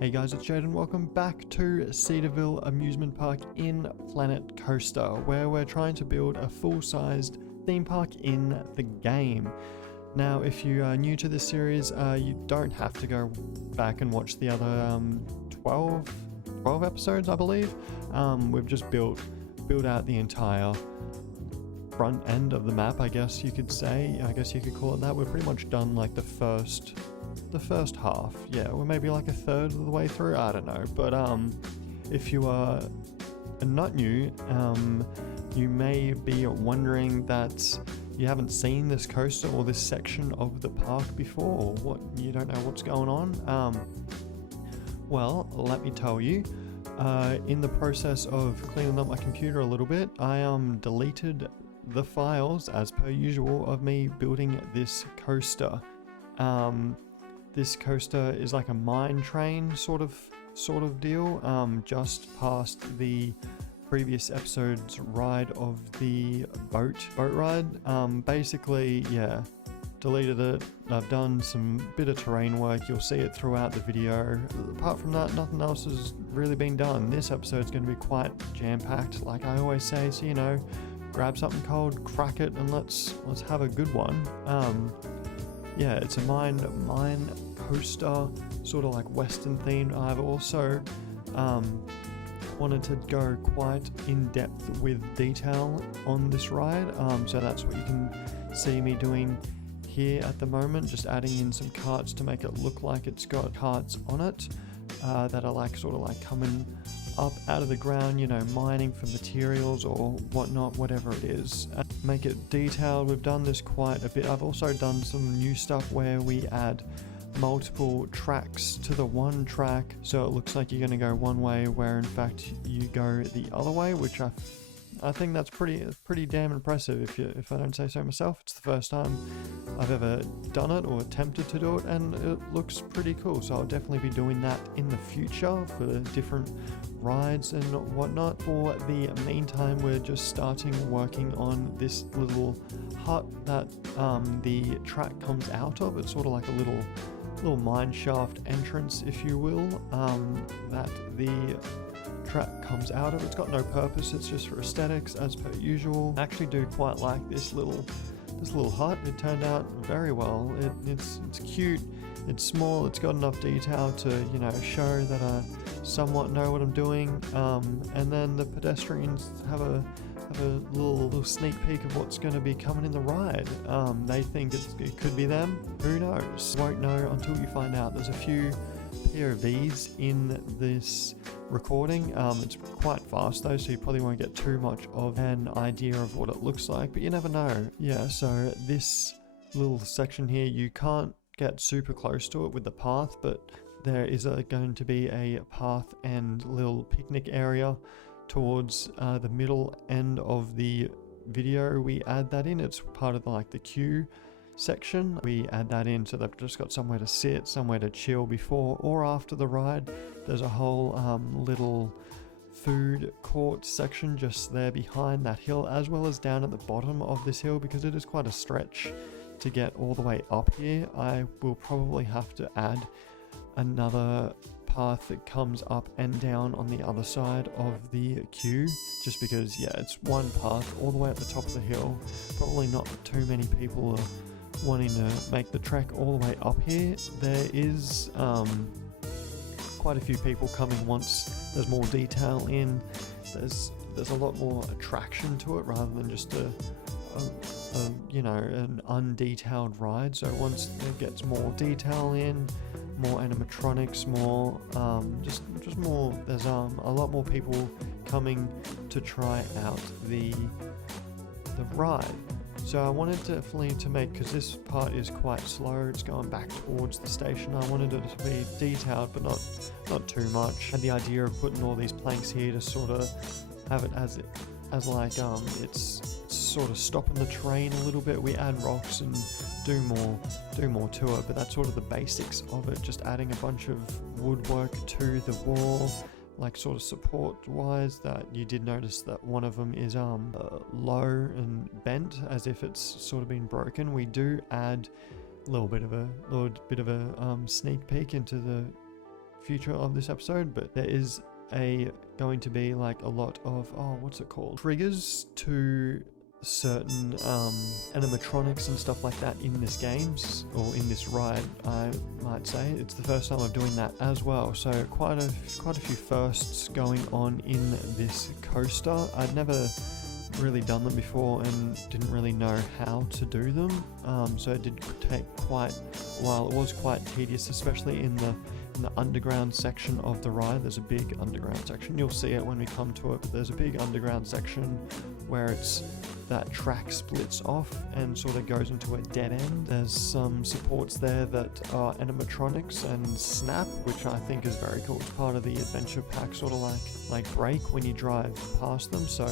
Hey guys, it's Jaden. Welcome back to Cedarville Amusement Park in Planet Coaster, where we're trying to build a full-sized theme park in the game. Now, if you are new to this series, you don't have to go back and watch the other 12 episodes, I believe. We've just built out the entire front end of the map, I guess you could say. I guess you could call it that. We're pretty much done like the first half. Yeah, we're maybe like a third of the way through, I don't know. But if you are not new, you may be wondering that you haven't seen this coaster or this section of the park before, or what, you don't know what's going on. Well, let me tell you. In the process of cleaning up my computer a little bit, I deleted the files as per usual of me building this coaster. This coaster is like a mine train sort of deal, just past the previous episode's ride of the boat ride. Basically, yeah, deleted it. I've done some bit of terrain work. You'll see it throughout the video. Apart from that, nothing else has really been done. This episode's going to be quite jam-packed, like I always say. So, you know, grab something cold, crack it, and let's have a good one. Yeah, it's a mine coaster, sort of like Western themed. I've also wanted to go quite in depth with detail on this ride, so that's what you can see me doing here at the moment, just adding in some carts to make it look like it's got carts on it that are like sort of like coming up out of the ground, you know, mining for materials or whatnot, whatever it is. Make it detailed. We've done this quite a bit. I've also done some new stuff where we add multiple tracks to the one track, so it looks like you're going to go one way where in fact you go the other way, which I think that's pretty damn impressive if I don't say so myself. It's the first time I've ever done it or attempted to do it, and it looks pretty cool, so I'll definitely be doing that in the future for different rides and whatnot. For the meantime, we're just starting working on this little hut that the track comes out of. It's sort of like a little mine shaft entrance, if you will, that the track comes out of. It's got no purpose, it's just for aesthetics as per usual. I actually do quite like this little hut. It turned out very well. It's cute, it's small, it's got enough detail to, you know, show that I somewhat know what I'm doing, and then the pedestrians have a little sneak peek of what's going to be coming in the ride. They think it could be them. Who knows? Won't know until you find out. There's a few POVs in this recording. It's quite fast though, so you probably won't get too much of an idea of what it looks like, but you never know. Yeah, so this little section here, you can't get super close to it with the path, but there is going to be a path and little picnic area towards the middle end of the video. We add that in. It's part of the queue section. We add that in so they've just got somewhere to sit, somewhere to chill before or after the ride. There's a whole little food court section just there behind that hill, as well as down at the bottom of this hill, because it is quite a stretch to get all the way up here. I will probably have to add another path that comes up and down on the other side of the queue, just because, yeah, it's one path all the way at the top of the hill. Probably not too many people are wanting to make the trek all the way up here. There is quite a few people coming once there's more detail in. There's a lot more attraction to it rather than just a you know, an undetailed ride. So once it gets more detail in, more animatronics, more just more, there's a lot more people coming to try out the ride. So I wanted definitely to make, because this part is quite slow, it's going back towards the station, I wanted it to be detailed but not too much. And the idea of putting all these planks here to sort of have it as like it's sort of stopping the train a little bit. We add rocks and do more to it, but that's sort of the basics of it. Just adding a bunch of woodwork to the wall, like sort of support wise, that you did notice that one of them is low and bent as if it's sort of been broken. We do add a little bit of a sneak peek into the future of this episode, but there is going to be like a lot of, what's it called? Triggers to certain animatronics and stuff like that in this game, or in this ride, I might say. It's the first time I'm doing that as well, so quite a few firsts going on in this coaster. I'd never really done them before and didn't really know how to do them, so it did take quite a while. It was quite tedious, especially in the underground section of the ride. There's a big underground section, you'll see it when we come to it, but there's a big underground section where that track splits off and sort of goes into a dead end. There's some supports there that are animatronics and snap, which I think is very cool. It's part of the adventure pack, sort of like brake when you drive past them, so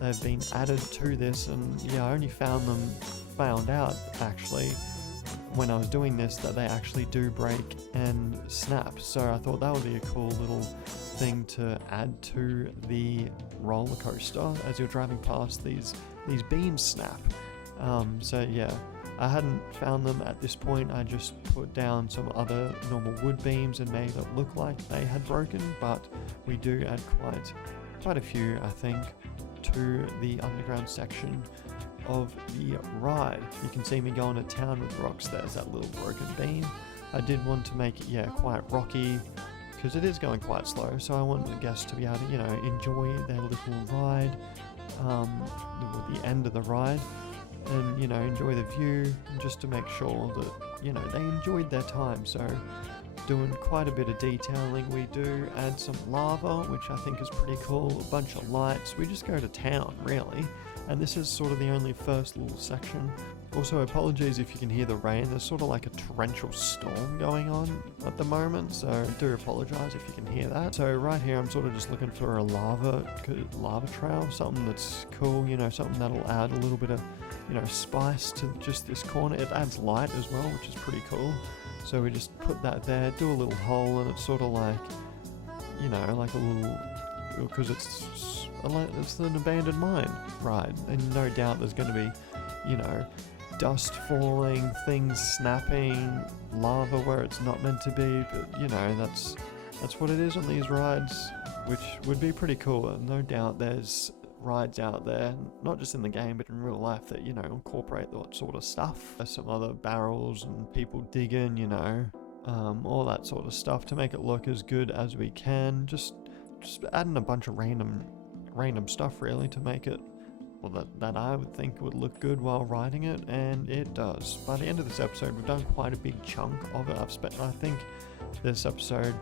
they've been added to this. And yeah, I only found out actually when I was doing this that they actually do brake and snap, so I thought that would be a cool little thing to add to the roller coaster as you're driving past. These beams snap. So yeah, I hadn't found them at this point. I just put down some other normal wood beams and made it look like they had broken, but we do add quite a few, I think, to the underground section of the ride. You can see me going to town with rocks. There's that little broken beam. I did want to make it, quite rocky, because it is going quite slow, so I want the guests to be able to, enjoy their little ride, the end of the ride, and, enjoy the view, and just to make sure that, they enjoyed their time. So doing quite a bit of detailing. We do add some lava, which I think is pretty cool, a bunch of lights. We just go to town, really. And this is sort of the only first little section. Also, apologies if you can hear the rain. There's sort of like a torrential storm going on at the moment, so I do apologize if you can hear that. So right here, I'm sort of just looking for a lava trail, something that's cool, something that'll add a little bit of, spice to just this corner. It adds light as well, which is pretty cool. So we just put that there, do a little hole, and it's sort of like, like a little, because it's an abandoned mine ride, and no doubt there's going to be, dust falling, things snapping, lava where it's not meant to be, but that's what it is on these rides, which would be pretty cool. And no doubt there's rides out there, not just in the game but in real life, that incorporate that sort of stuff. There's some other barrels and people digging, all that sort of stuff to make it look as good as we can. Just adding a bunch of random stuff really to make it, well, that I would think would look good while riding it, and it does. By the end of this episode, we've done quite a big chunk of it. I think this episode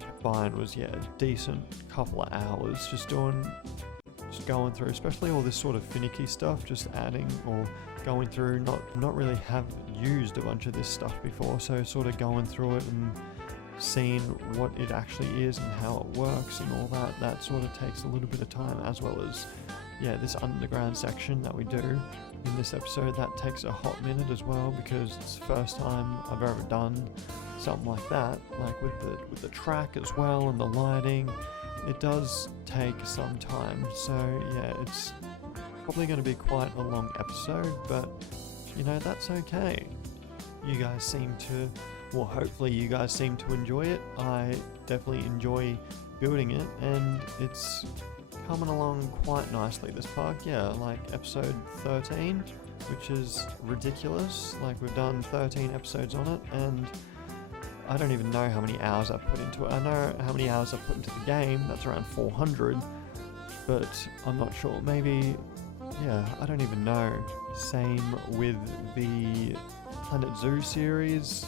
combined was a decent couple of hours just going through, especially all this sort of finicky stuff, just adding or going through. Not really have used a bunch of this stuff before, so sort of going through it and seeing what it actually is and how it works and all that sort of takes a little bit of time, as well as this underground section that we do in this episode. That takes a hot minute as well, because it's the first time I've ever done something like that, like with the track as well and the lighting. It does take some time, so it's probably going to be quite a long episode, but that's okay. You guys seem to, well, hopefully you guys seem to enjoy it. I definitely enjoy building it, and it's coming along quite nicely, this park. Like episode 13, which is ridiculous. Like, we've done 13 episodes on it, and I don't even know how many hours I've put into it. I know how many hours I've put into the game. That's around 400, but I'm not sure. Maybe, I don't even know. Same with the Planet Zoo series.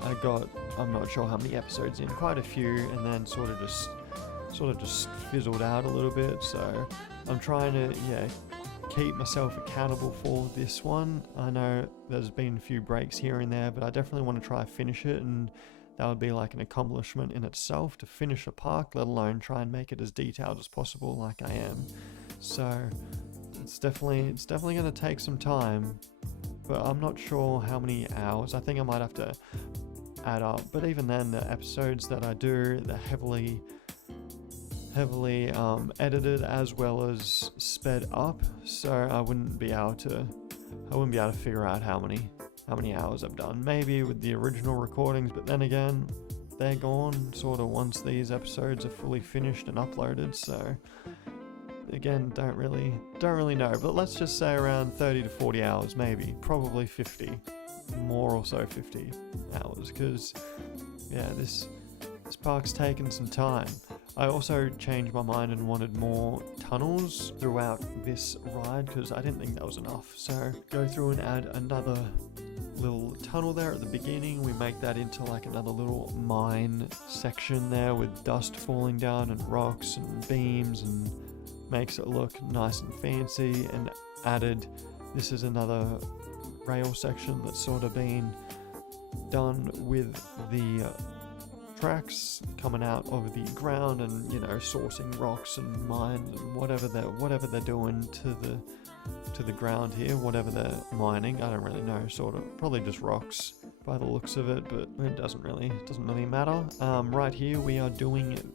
I'm not sure how many episodes in, quite a few, and then sort of just fizzled out a little bit. So I'm trying to keep myself accountable for this one. I know there's been a few breaks here and there, but I definitely want to try to finish it, and that would be like an accomplishment in itself to finish a park, let alone try and make it as detailed as possible like I am. So it's definitely going to take some time, but I'm not sure how many hours. I think I might have to add up, but even then, the episodes that I do, they're heavily edited as well as sped up, so I wouldn't be able to figure out how many hours I've done. Maybe with the original recordings, but then again, they're gone sort of once these episodes are fully finished and uploaded, so again, don't really know, but let's just say around 30 to 40 hours, maybe, probably 50, more or so 50 hours, because yeah, this park's taken some time. I also changed my mind and wanted more tunnels throughout this ride because I didn't think that was enough, so go through and add another little tunnel there at the beginning. We make that into like another little mine section there with dust falling down and rocks and beams, and makes it look nice and fancy. And added, this is another rail section that's sort of been done with the tracks coming out of the ground, and you know, sourcing rocks and mines and whatever they're doing to the ground here, whatever they're mining. I don't really know, sort of probably just rocks by the looks of it, but it doesn't really matter. Right here we are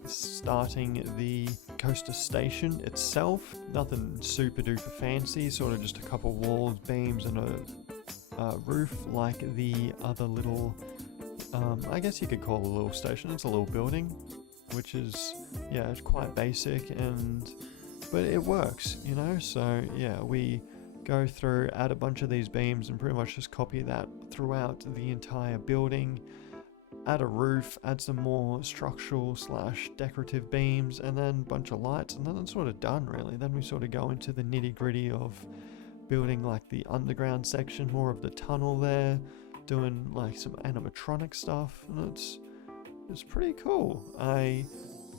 starting the coaster station itself. Nothing super duper fancy, sort of just a couple walls, beams, and a roof like the other little, I guess you could call it a little station. It's a little building, which is, yeah, it's quite basic, but it works, you know. So yeah, we go through, add a bunch of these beams, and pretty much just copy that throughout the entire building. Add a roof, add some more structural / decorative beams, and then a bunch of lights, and then it's sort of done really. Then we sort of go into the nitty gritty of building like the underground section, more of the tunnel there, doing like some animatronic stuff, and it's pretty cool. I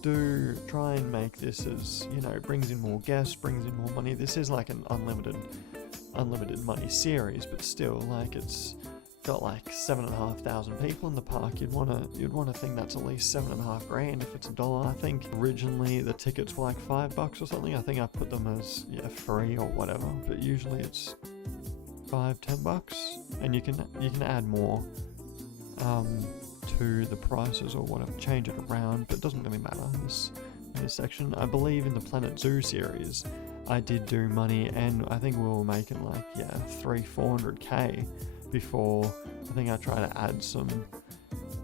do try and make this as, you know, brings in more guests, brings in more money. This is like an unlimited money series, but still, like, it's got like 7,500 people in the park. You'd want to think that's at least $7.5 grand if it's $1. I think originally the tickets were like $5 or something. I think I put them as free or whatever, but usually it's $5-10, and you can add more to the prices or whatever, change it around, but it doesn't really matter in this section. I believe in the Planet Zoo series I did do money, and I think we were making like 300-400k before I think I tried to add some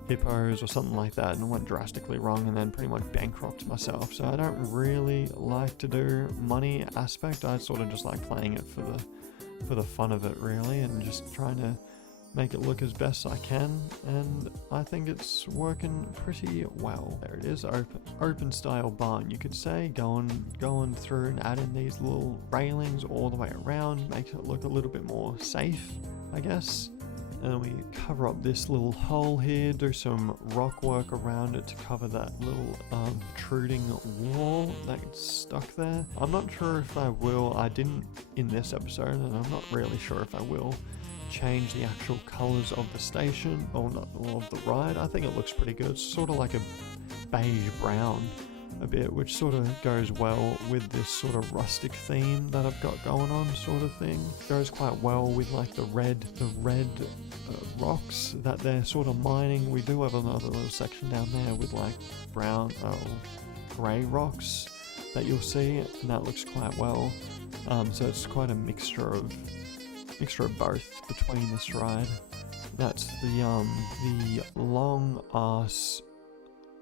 hippos or something like that, and it went drastically wrong, and then pretty much bankrupted myself. So I don't really like to do money aspect. I sort of just like playing it for the fun of it really, and just trying to make it look as best I can, and I think it's working pretty well. There it is, open style barn, you could say, going through and adding these little railings all the way around, makes it look a little bit more safe, I guess. And then we cover up this little hole here, do some rock work around it to cover that little protruding wall that's stuck there. I'm not sure if I will, I didn't in this episode, and I'm not really sure if I will change the actual colors of the station or of the ride. I think it looks pretty good. It's sort of like a beige brown a bit, which sort of goes well with this sort of rustic theme that I've got going on, sort of thing. Goes quite well with like the red rocks that they're sort of mining. We do have another little section down there with like grey rocks that you'll see, and that looks quite well. So it's quite a mixture of both between this ride. That's the long ass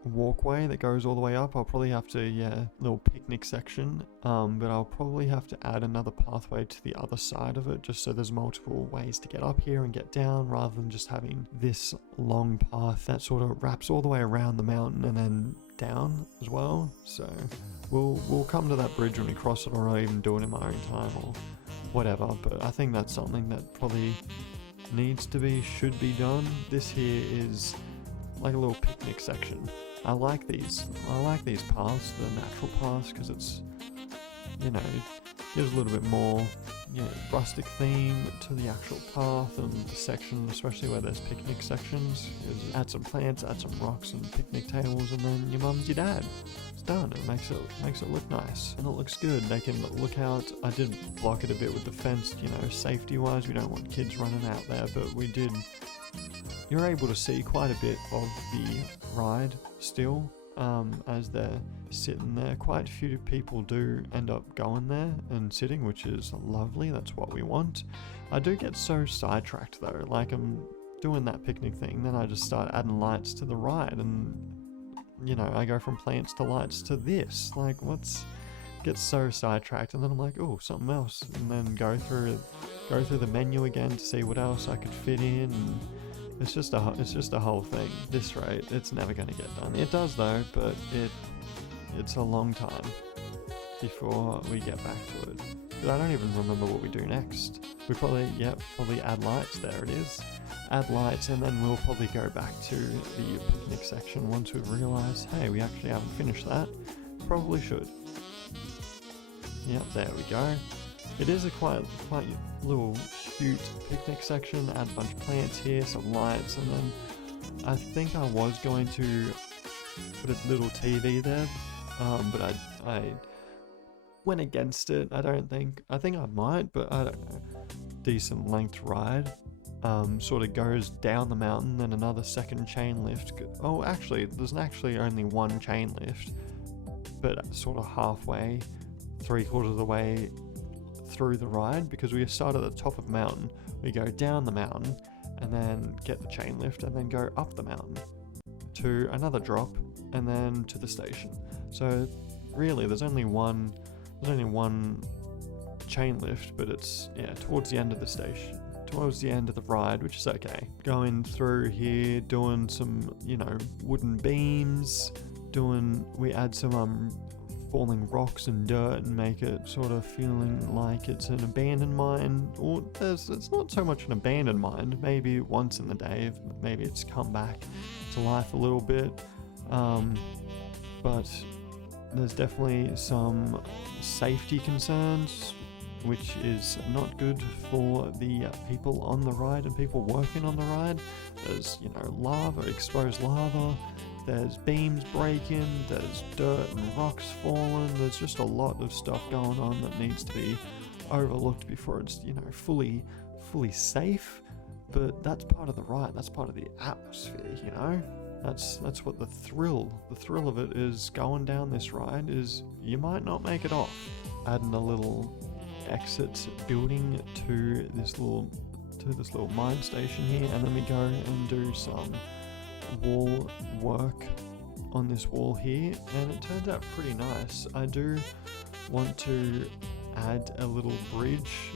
walkway that goes all the way up. I'll probably have to, little picnic section, but I'll probably have to add another pathway to the other side of it, just so there's multiple ways to get up here and get down, rather than just having this long path that sort of wraps all the way around the mountain and then down as well. So we'll come to that bridge when we cross it, or I'll even do it in my own time or whatever, but I think that's something that probably should be done. This here is like a little picnic section. I like these paths, the natural paths, because it's, you know, gives a little bit more, rustic theme to the actual path and the section, especially where there's picnic sections. Add some plants, add some rocks and picnic tables, and then your mum's your dad. It's done. It makes it look nice, and it looks good. They can look out. I did block it a bit with the fence, safety wise. We don't want kids running out there, but we did. You're able to see quite a bit of the ride still, as they're sitting there. Quite a few people do end up going there and sitting, which is lovely. That's what we want. I do get so sidetracked though, like I'm doing that picnic thing, then I just start adding lights to the ride, and you know, I go from plants to lights to this. Like, gets so sidetracked, and then I'm like, oh, something else, and then go through the menu again to see what else I could fit in. And it's just a whole thing. This rate, it's never going to get done. It does though, but it's a long time before we get back to it. But I don't even remember what we do next. We probably add lights. There it is. Add lights, and then we'll probably go back to the picnic section once we've realised, hey, we actually haven't finished that. Probably should. Yep, there we go. It is a quite little cute picnic section. Add a bunch of plants here, some lights, and then I think I was going to put a little TV there, but I went against it. I think I might, but I don't know. Decent length ride. Sort of goes down the mountain, then another second chain lift. Oh, actually, there's actually only one chain lift, but sort of halfway, 3/4 of the way through the ride, because we start at the top of the mountain, we go down the mountain, and then get the chain lift, and then go up the mountain to another drop, and then to the station. So really, there's only one chain lift, but it's towards the end of the station. Towards the end of the ride, which is okay. Going through here, doing some, wooden beams, we add some falling rocks and dirt and make it sort of feeling like it's an abandoned mine, or it's not so much an abandoned mine. Maybe once in the day, maybe it's come back to life a little bit, but there's definitely some safety concerns, which is not good for the people on the ride and people working on the ride. There's, exposed lava, there's beams breaking, there's dirt and rocks falling, there's just a lot of stuff going on that needs to be overlooked before it's, fully safe. But that's part of the ride, that's part of the atmosphere, That's what the thrill of it is. Going down this ride is you might not make it off. Adding a little exit building to this little mine station here, and then we go and do some wall work on this wall here, and it turns out pretty nice. I do want to add a little bridge.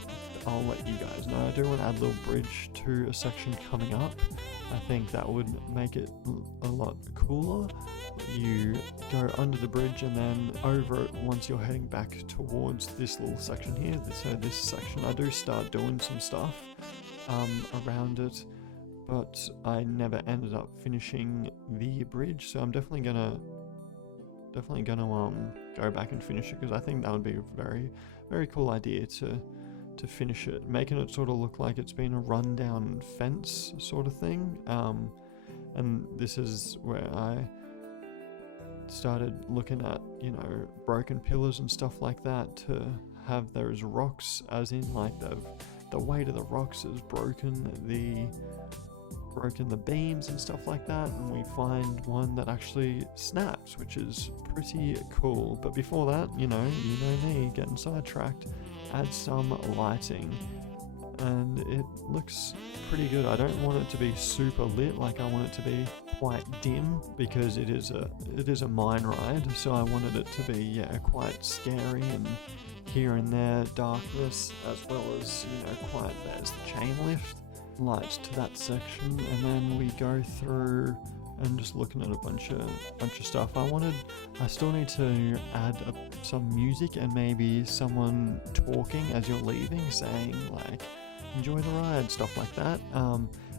I'll let you guys know. I do want to add a little bridge to a section coming up. I think that would make it a lot cooler. You go under the bridge and then over it once you're heading back towards this little section here. So this section, I do start doing some stuff around it, but I never ended up finishing the bridge. So I'm definitely gonna go back and finish it, because I think that would be a very, very cool idea to finish it, making it sort of look like it's been a rundown fence sort of thing. And this is where I started looking at, broken pillars and stuff like that, to have those rocks, as in like the weight of the rocks has broken the beams and stuff like that, and we find one that actually snaps, which is pretty cool. But before that, you know me, getting sidetracked, add some lighting, and it looks pretty good. I don't want it to be super lit, like I want it to be quite dim, because it is a mine ride, so I wanted it to be quite scary, and here and there darkness, as well as quite, there's the chain lift, lights to that section, and then we go through and just looking at a bunch of stuff. I still need to add some music, and maybe someone talking as you're leaving, saying like, enjoy the ride, stuff like that.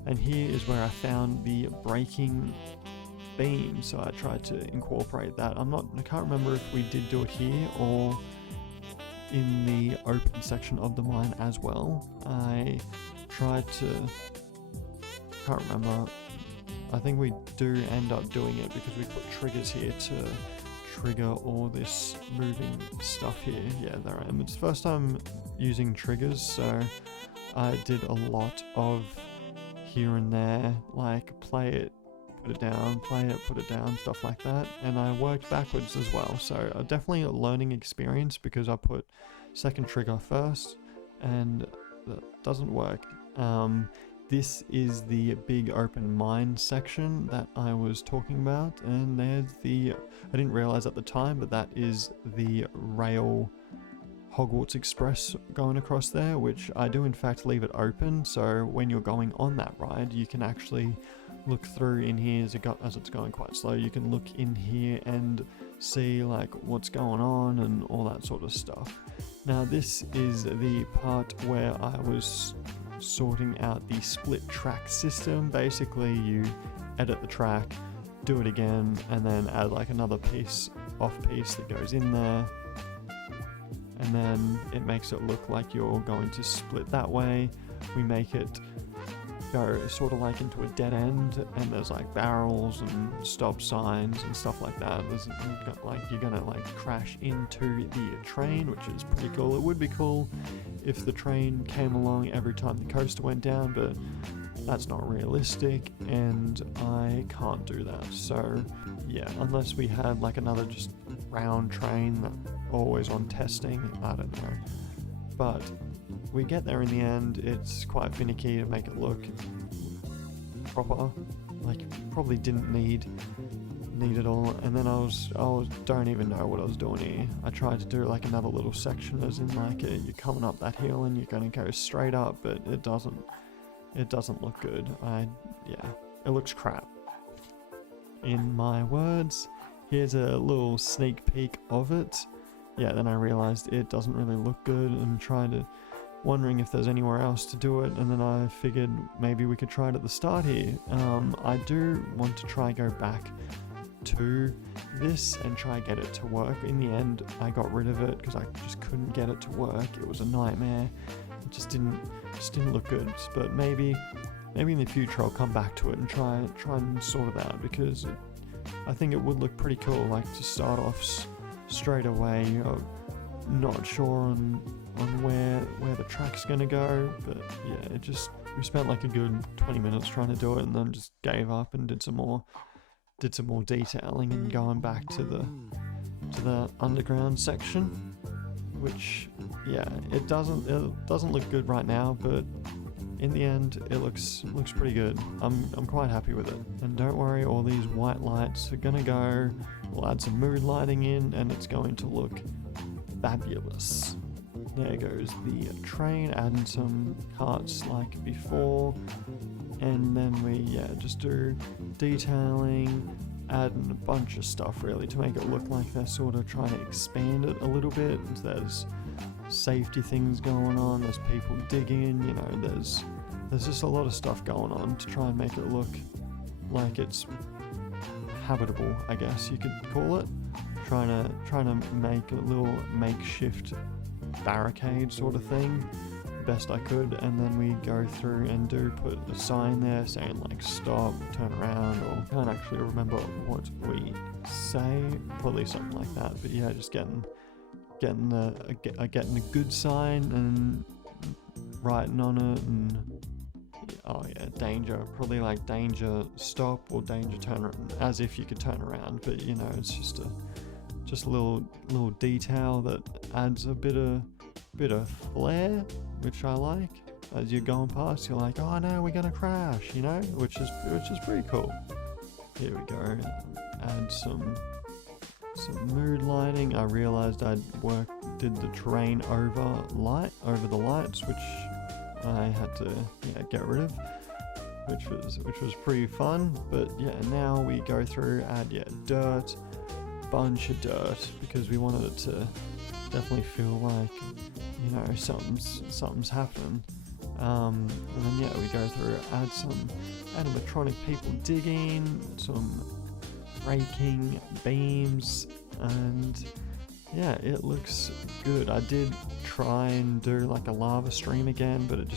And here is where I found the breaking beam, so I tried to incorporate that. I can't remember if we did do it here or in the open section of the mine as well. I can't remember. I think we do end up doing it, because we put triggers here to trigger all this moving stuff here. Yeah, there I am. It's the first time using triggers, so I did a lot of here and there, like play it, put it down, play it, put it down, stuff like that. And I worked backwards as well, so definitely a learning experience, because I put second trigger first and that doesn't work. this is the big open mine section that I was talking about, and there's the, I didn't realize at the time, but that is the rail Hogwarts Express going across there, which I do in fact leave it open, so when you're going on that ride you can actually look through in here as it's going quite slow. You can look in here and see like what's going on and all that sort of stuff. Now this is the part where I was sorting out the split track system. Basically you edit the track, do it again, and then add like another off piece that goes in there, and then it makes it look like you're going to split that way. We make it go sort of like into a dead end, and there's like barrels and stop signs and stuff like that. There's like you're gonna like crash into the train, which is pretty cool. It would be cool if the train came along every time the coaster went down, but that's not realistic and I can't do that. So yeah, unless we had like another just round train that always on testing, I don't know. But we get there in the end. It's quite finicky to make it look proper. Like probably didn't need it all. And then I was don't even know what I was doing here. I tried to do like another little section, as in like you're coming up that hill and you're gonna go straight up, but it doesn't look good. Yeah, it looks crap. In my words, here's a little sneak peek of it. Yeah, then I realized it doesn't really look good and wondering if there's anywhere else to do it, and then I figured maybe we could try it at the start here. I do want to try go back to this and try get it to work. In the end, I got rid of it because I just couldn't get it to work. It was a nightmare. It just didn't look good. But maybe in the future I'll come back to it and try and sort it out, because I think it would look pretty cool. Like to start off straight away, not sure on where the track's gonna go, but yeah, we spent like a good 20 minutes trying to do it and then just gave up and did some more detailing and going back to the underground section, which yeah, it doesn't look good right now, but in the end it looks pretty good. I'm quite happy with it. And don't worry, all these white lights are gonna go. We'll add some mood lighting in and it's going to look fabulous. There goes the train, adding some carts like before, and then we just do detailing, adding a bunch of stuff really to make it look like they're sort of trying to expand it a little bit. There's safety things going on, there's people digging, you know, there's just a lot of stuff going on to try and make it look like it's habitable, I guess you could call it. Trying to make a little makeshift barricade sort of thing best I could, and then we go through and put a sign there saying like stop, turn around, or I can't actually remember what we say, probably something like that. But yeah, just getting a good sign and writing on it, and oh yeah, danger, probably like danger stop or danger turn around, as if you could turn around. But you know, it's just a little detail that adds a bit of flair, which I like. As you're going past, you're like, oh no, we're gonna crash, you know, which is pretty cool. Here we go. Add some mood lighting. I realized did the terrain over the lights, which I had to get rid of, which was pretty fun. But yeah, now we go through, add dirt, bunch of dirt, because we wanted it to definitely feel like, you know, something's happening. And then yeah, we go through, add some animatronic people digging, some raking beams, and yeah, it looks good. I did try and do like a lava stream again, but it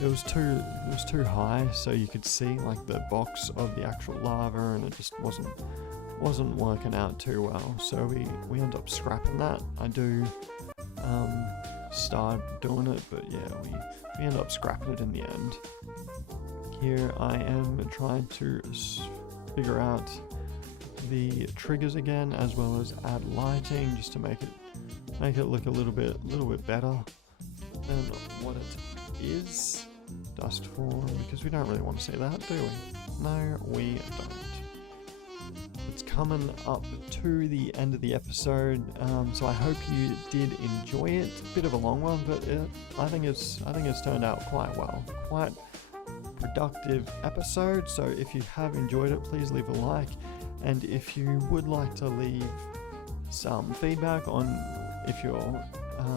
was too high, so you could see like the box of the actual lava, and it just wasn't working out too well, so we end up scrapping that. I do start doing it, but yeah, we end up scrapping it in the end. Here I am trying to figure out the triggers again, as well as add lighting, just to make it look a little bit better than what it is. dust form, because we don't really want to see that, do we? No, we don't. It's coming up to the end of the episode, so I hope you did enjoy it. Bit of a long one, but I think it's turned out quite well. Quite productive episode. So if you have enjoyed it, please leave a like, and if you would like to leave some feedback on if you're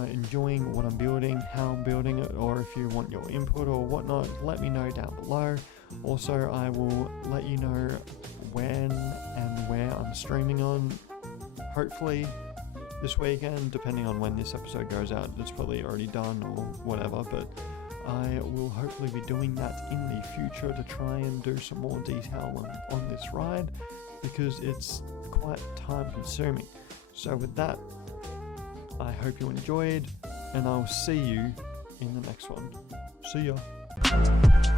enjoying what I'm building, how I'm building it, or if you want your input or whatnot, let me know down below. Also, I will let you know when and where I'm streaming on, hopefully this weekend, depending on when this episode goes out. It's probably already done or whatever, but I will hopefully be doing that in the future to try and do some more detail on this ride, because it's quite time consuming. So with that, I hope you enjoyed, and I'll see you in the next one. See ya.